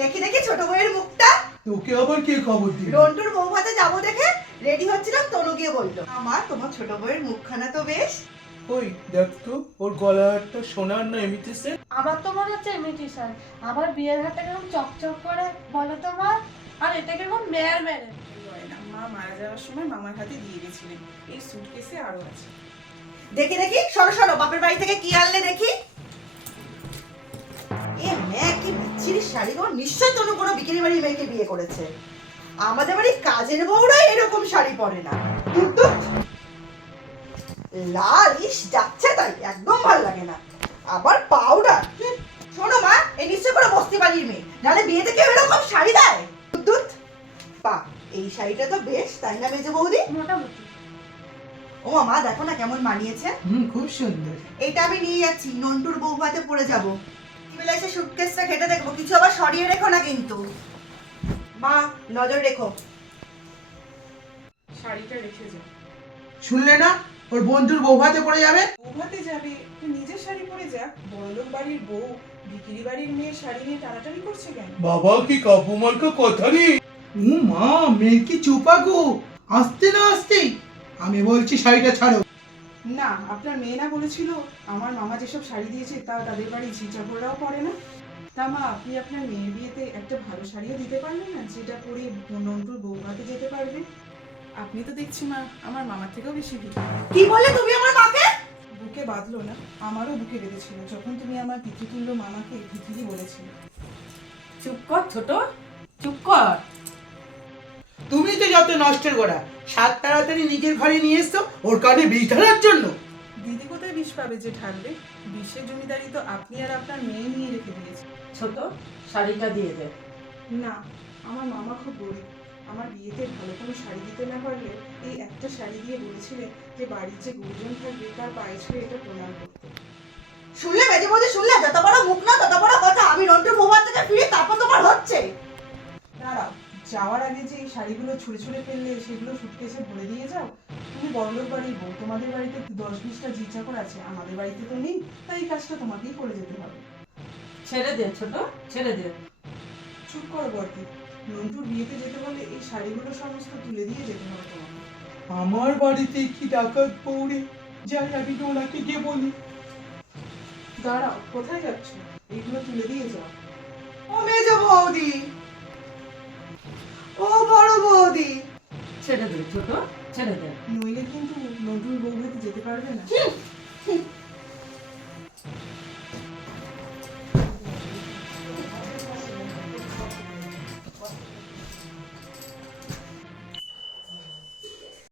দেখি দেখি ছোট বউয়ের মুখটা। তোকে আবার কে খবর দিল? রন্টুর বউ ভাতে যাবো দেখে রেডি হচ্ছিলাম, তনু গিয়ে বললো আমার তোমার ছোট বউয়ের মুখখানা তো বেশ। ওই দেখ তো ওর গলাটা সোনার না এমিটেশন? আমার তো মনে হচ্ছে ইমিটেশন। আমার বিয়ের হাতে কেমন চকচক করে বলো তো মা, আর এটা কেমন মেয়ের মেরে। মা মারা যাওয়ার সময় মামার হাতে দিয়ে গেছিলেন, এই সুটকেসে আরো আছে। দেখি দেখি সরো সরো, বাপের বাড়ি থেকে কি আনলে দেখি। এ মেয়ে কি বিচ্ছিরি শাড়ি গো, নিশ্চয় তনু কোনো বিক্রি বাড়ির মেয়েকে বিয়ে করেছে। আমাদের বাড়ির কাজের বউরা এরকম শাড়ি পরে না। ধুৎ, ধুৎ। লাল ইস যাচ্ছে তাই, একদম ভালো লাগে না। আবার পাউডার। শোনো মা, এই নিশ্চয় করে বস্তি বাড়ির মেয়ে, নাহলে বিয়েতে কেউ এরকম শাড়ি দেয়? ধুৎ, ধুৎ। পা এই শাড়িটা তো বেশ, তাই না মেজো বৌদি? মোটামুটি। ও মা দেখো না কেমন মানিয়েছে। খুব সুন্দর। এটা আমি নিয়ে যাচ্ছি, নন্টুর বউ ভাতে পরে যাবো। বেলা এসে সুটকেসটা ঘেটে দেখবো, কিছু আবার সরিয়ে রেখো না কিন্তু। মা নজর রেখো। শাড়িটা রেখে যাও। শুনলে না, ওর বন্ধুর বউ ভাতে পড়ে যাবে। বৌভাতে যাবে, তুই নিজের শাড়ি পরে যা। বড়লোক বাড়ির বউ ভিখিরি বাড়ির মেয়ের শাড়ি নিয়ে টানাটানি করছে কেন? বাবা কি কাপুমার্কা কথা রে। ও মা, মেয়ে কি চোপা গো, আসতে না আসতেই। আমি বলছি শাড়িটা ছাড়ো। না, আপনার মেয়ে না বলেছিল আমার মামা যেসব শাড়ি দিয়েছে তা তাদের বাড়ি ঝিচাপড়াও পরে না। তা মা, আপনি আপনার মেয়ের বিয়েতে একটা ভালো শাড়িও দিতে পারবেন না, যেটা পরে নন্টুর বৌভাতে যেতে পারবে? আপনি তো দেখছি মা আমার মামার থেকেও বেশি ভিড়। কি বলে তুমি আমার মাকে? বুকে বাঁধলো না, আমারও বুকে বেঁধেছিল যখন তুমি আমার পিতৃতুল্য মামাকে ভিখিরি বলেছিলে। চুপ কর ছোট, চুপ কর। তুমি তো যত নষ্টের গোড়া, সাত তাড়াতাড়ি নিজের ঘরে নিয়ে এসছো ওর কানে বিষ ঢালার জন্য। দিদি কোথায় বিষ পাবে যে ঢালবে? বিষের জমিদারি তো আপনি আর আপনার মেয়ে নিয়ে রেখে দিয়েছে। ছোট, শাড়িটা দিয়ে দে। না, আমার মামা খুব গরিব। আমার বিয়েতে ভালো কোনো শাড়ি দিতে না পারলে এই একটা শাড়ি দিয়ে বলেছিলেন যে বাড়ির যে গুরুজন থাকবে তার পায়ে ছুঁয়ে এটা প্রণাম করতে। শুনলে মেজে বৌদি, শুনলে? যত বড় মুখ না তত বড় কথা। আমি নন্টুর বউ ভাত থেকে ফিরে তারপর তোমার হচ্ছে। দাঁড়াও, যাওয়ার আগে যে এই শাড়িগুলো ছুঁড়ে ছুঁড়ে ফেললে সেগুলো সুটকেসে ভরে দিয়ে যাও। তুমি বড়লোক বাড়ির বউ, তোমাদের বাড়িতে 10-20টা ঝি চাকর আছে, আমাদের বাড়িতে তো নেই, তাই এই কাজটা তোমাকেই করে যেতে হবে। ছেড়ে দে ছোট, ছেড়ে দে। চুপ করো বর্দি, নন্টুর বিয়েতে যেতে হলে এই শাড়িগুলো সমস্ত তুলে দিয়ে যেতে হবে তোমাকে। আমার বাড়িতে কি ডাকাত পৌড়ে যাই, আমি তো ওনাকে গিয়ে বলি। দাঁড়াও, কোথায় যাচ্ছ? এইগুলো তুলে দিয়ে যাও। ও মেজো বৌদি, ও বড় বৌদি। ছেড়ে দে ছোট, ছেড়ে দে। নইলে কিন্তু নন্টুর বউ ভাতে যেতে পারবে না।